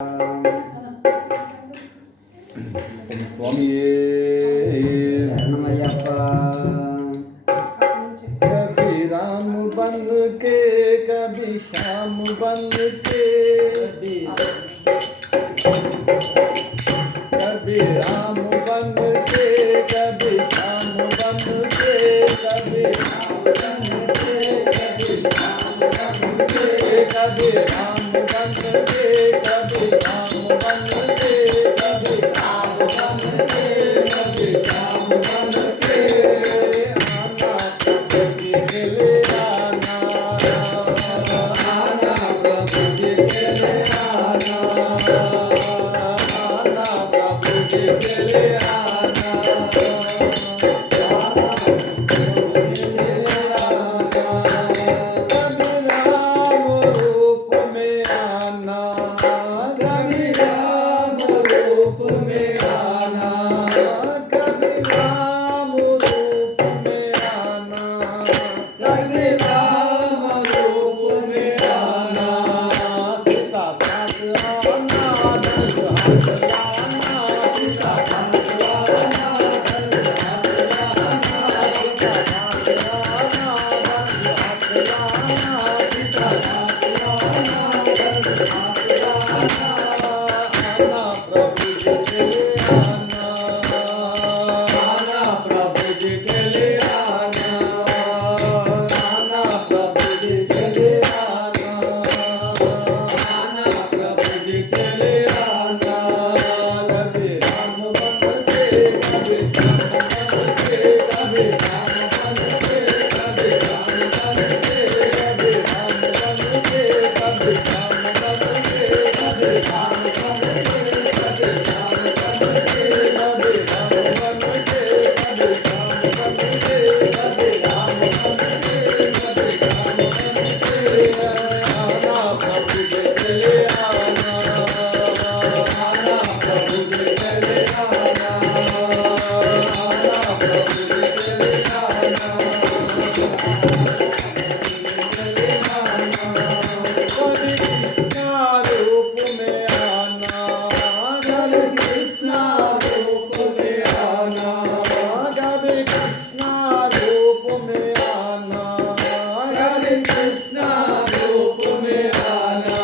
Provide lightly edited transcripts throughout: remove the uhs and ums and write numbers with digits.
स्वामी कभी राम बन के कभी श्याम बन के कभी राम बन के कभी श्याम बन के कभी राम बन के कभी श्याम बन के कभी राम बन के कभी राम बन के कभी राम बन के कभी श्याम बन के आना प्रभु जी के लिए आना प्रभु जी के लिए आना प्रभु जी के लिए आना कभी राम रूप में आना कभी राम रूप में आना कभी राम रूप में आना कभी राम रूप में आना सीता साथ आना धन हाथ लाना सीता साथ लाना धन हाथ लाना सीता साथ लाना धन हाथ लाना सीता साथ लाना धन हाथ लाना आना प्रभु जी के लिए आना प्रभु जी के लिए आना प्रभु जी के लिए आना प्रभु जी के लिए आना कभी राम बन के कभी श्याम बन के कभी राम बन के कभी राम बन के कभी राम बन के कभी श्याम बन के कभी राम बन के कभी श्याम बन के कभी राम बन के कभी श्याम बन के कभी राम बन के कभी श्याम बन के आना प्रभु जी के लिए आना प्रभु जी के लिए आना प्रभु जी के लिए आना कभी कृष्णा रूप में आना कभी कृष्णा रूप में आना कभी कृष्णा रूप में आना कभी कृष्णा रूप में आना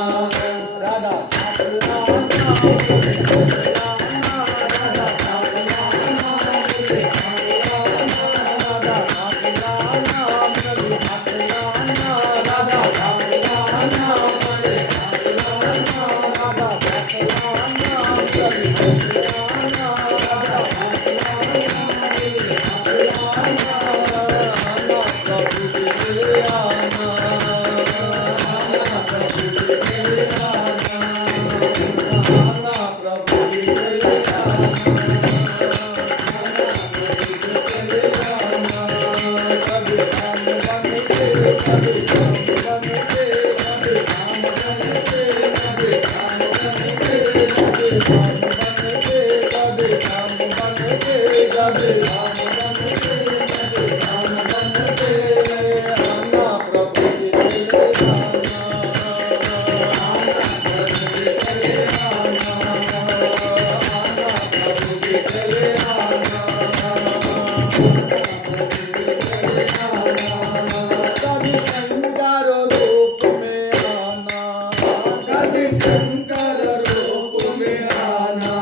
राधा साथ लाना मुझे हाथ लाना राधा साथ लाना मुझे हाथ लाना राधा साथ लाना मुझे हाथ लाना राधा साथ लाना मुझे हाथ लाना राधा साथ लाना मुझे हाथ लाना राधा साथ लाना मुझे हाथ लाना आना प्रभु जी के लिए आना प्रभु जी के लिए आना प्रभु जी के लिए आना कभी राम बन के कभी श्याम बन के कभी राम बन के कभी राम बन के कभी राम बन के कभी राम बन के कभी राम बन के कभी राम बन के आना प्रभु जी के लिए आना प्रभु जी के लिए आना प्रभु जी के लिए आना कभी शंकर रूप में आना कभी शंकर रूप में आना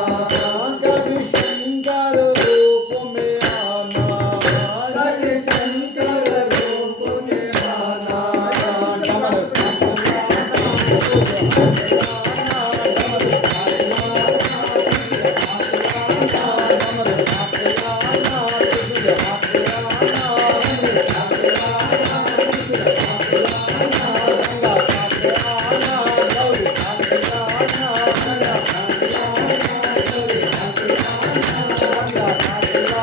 कभी शंकर रूप में आना कभी शंकर रूप में आना कमल साथ लाना मुझे हाथ लाना कमल साथ लाना मुझे हाथ लाना कमल साथ लाना मुझे हाथ लाना मुझे हाथ लाना मुझे हाथ लाना गंगा साथ लाना गौरी साथ लाना गंगा साथ लाना गौरी साथ लाना गंगा साथ लाना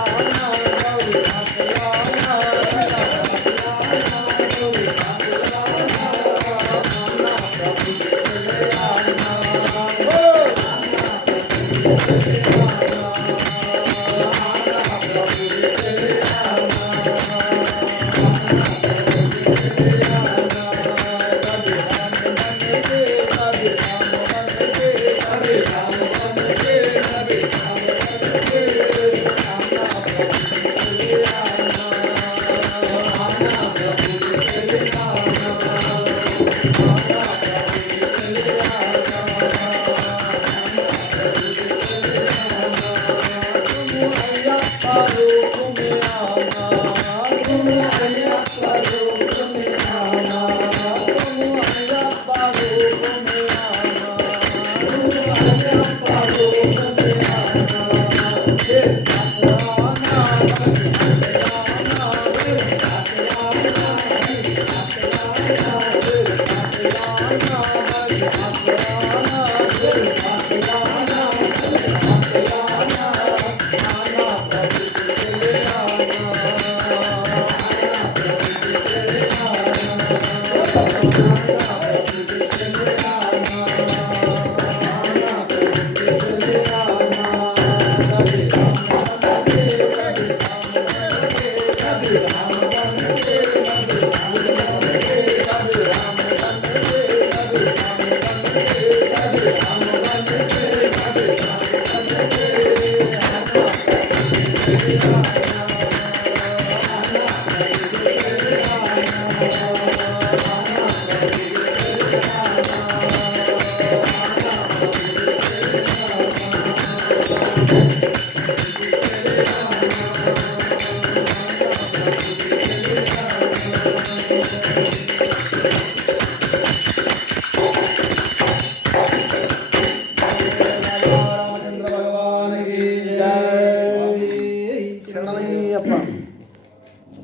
गौरी साथ लाना गंगा साथ लाना गौरी साथ लाना आना प्रभु जी के लिए आना प्रभु जी के लिए आना प्रभु जी के लिए आना कभी राम बन के कभी राम बन के कभी